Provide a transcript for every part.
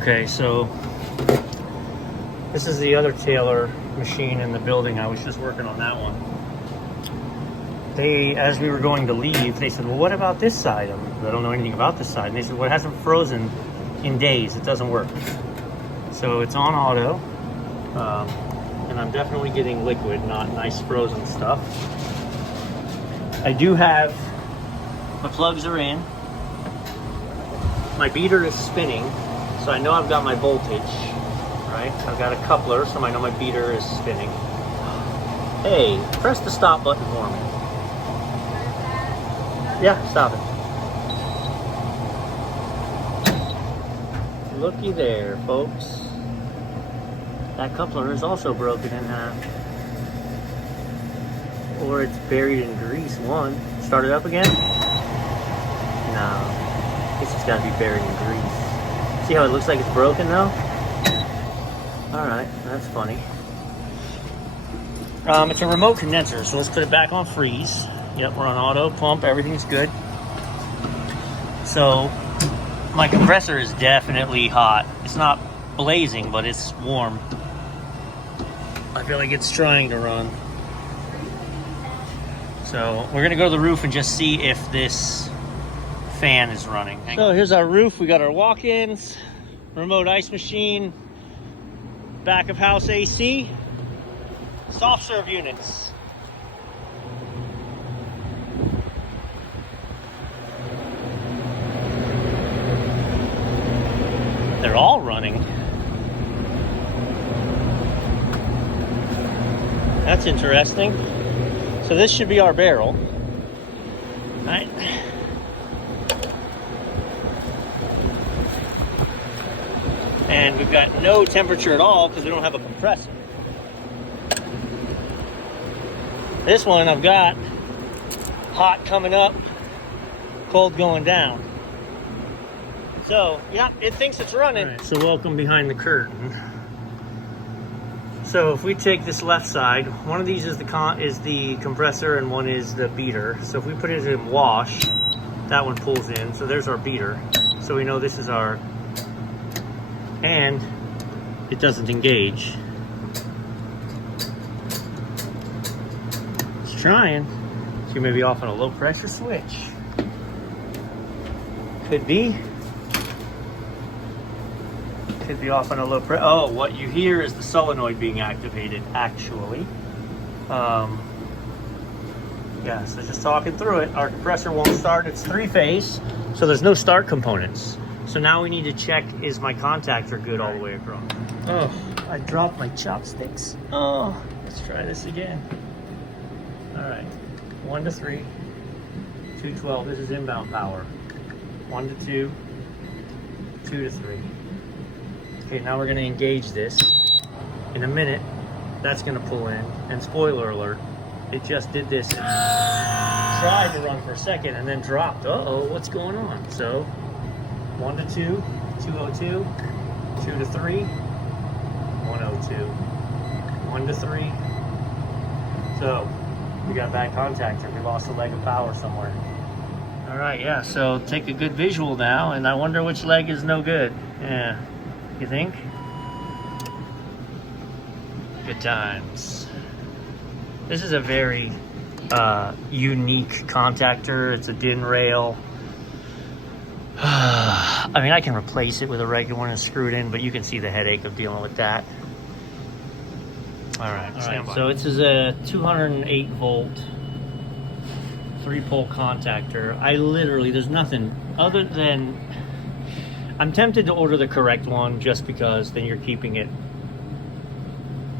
Okay, so this is the other Taylor machine in the building. I was just working on that one. They, as we were going to leave, they said, well, what about this side? I don't know anything about this side. And they said, well, it hasn't frozen in days. It doesn't work. So it's on auto. And I'm definitely getting liquid, not nice frozen stuff. I do have, my plugs are in. My beater is spinning, so I know I've got my voltage, right? I've got a coupler, so I know my beater is spinning. Hey, press the stop button for me. Yeah, stop it. Looky there, folks. That coupler is also broken in half. Or it's buried in grease. Start it up again? No. This has got to be buried in grease. See how it looks like it's broken though? Alright, that's funny. It's a remote condenser, so let's put it back on freeze. Yep, we're on auto, pump, everything's good. So, my compressor is definitely hot. It's not blazing, but it's warm. I feel like it's trying to run. So, we're gonna go to the roof and just see if this fan is running. So here's our roof. We got our walk-ins, remote ice machine, back of house AC, soft serve units. They're all running. That's interesting. So this should be our barrel, right? And we've got no temperature at all because we don't have a compressor. This one I've got hot coming up, cold going down. So, yeah, it thinks it's running. Right, so welcome behind the curtain. So if we take this left side, one of these is the compressor and one is the beater. So if we put it in wash, that one pulls in. So there's our beater. So we know this is our, and it doesn't engage. It's trying. So you may be off on a low pressure switch. Could be. Could be off on a low pressure. Oh, what you hear is the solenoid being activated, actually. Yeah, so just talking through it. Our compressor won't start. It's three-phase, so there's no start components. So now we need to check, is my contactor good all the way across? Oh, I dropped my chopsticks. Oh, let's try this again. All right, 1 to 3, 2 to 12. This is inbound power. 1 to 2, 2 to 3. Okay, now we're gonna engage this. In a minute, that's gonna pull in. And spoiler alert, it just did this and tried to run for a second and then dropped. Uh-oh, what's going on? So, 1 to 2, 202, 2 to 3, 102, 1 to 3. So, we got a bad contactor. We lost a leg of power somewhere. All right, yeah, so take a good visual now, and I wonder which leg is no good. Yeah. You think? Good times. This is a very unique contactor. It's a DIN rail. I mean, I can replace it with a regular one and screw it in, but you can see the headache of dealing with that. All right, so this is a 208 volt 3-pole contactor. I literally, there's nothing other than, I'm tempted to order the correct one just because then you're keeping it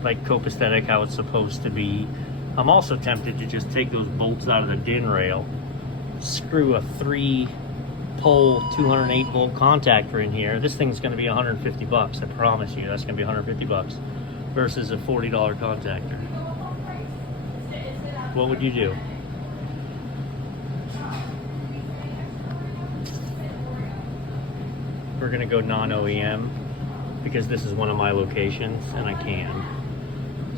like copacetic, how it's supposed to be. I'm also tempted to just take those bolts out of the DIN rail, screw a 3-pole 208 volt contactor in here. This thing's gonna be 150 bucks, I promise you. That's gonna be 150 bucks versus a $40 contactor. What would you do? We're gonna go non-OEM because this is one of my locations and I can.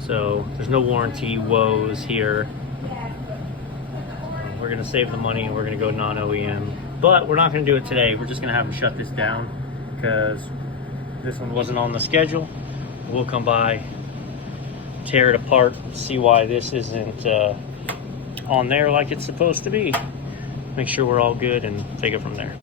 So there's no warranty woes here. We're gonna save the money and we're gonna go non-OEM. But we're not gonna do it today. We're just gonna have them shut this down because This one wasn't on the schedule. We'll come by, tear it apart, see why this isn't on there like it's supposed to be. Make sure we're all good and take it from there.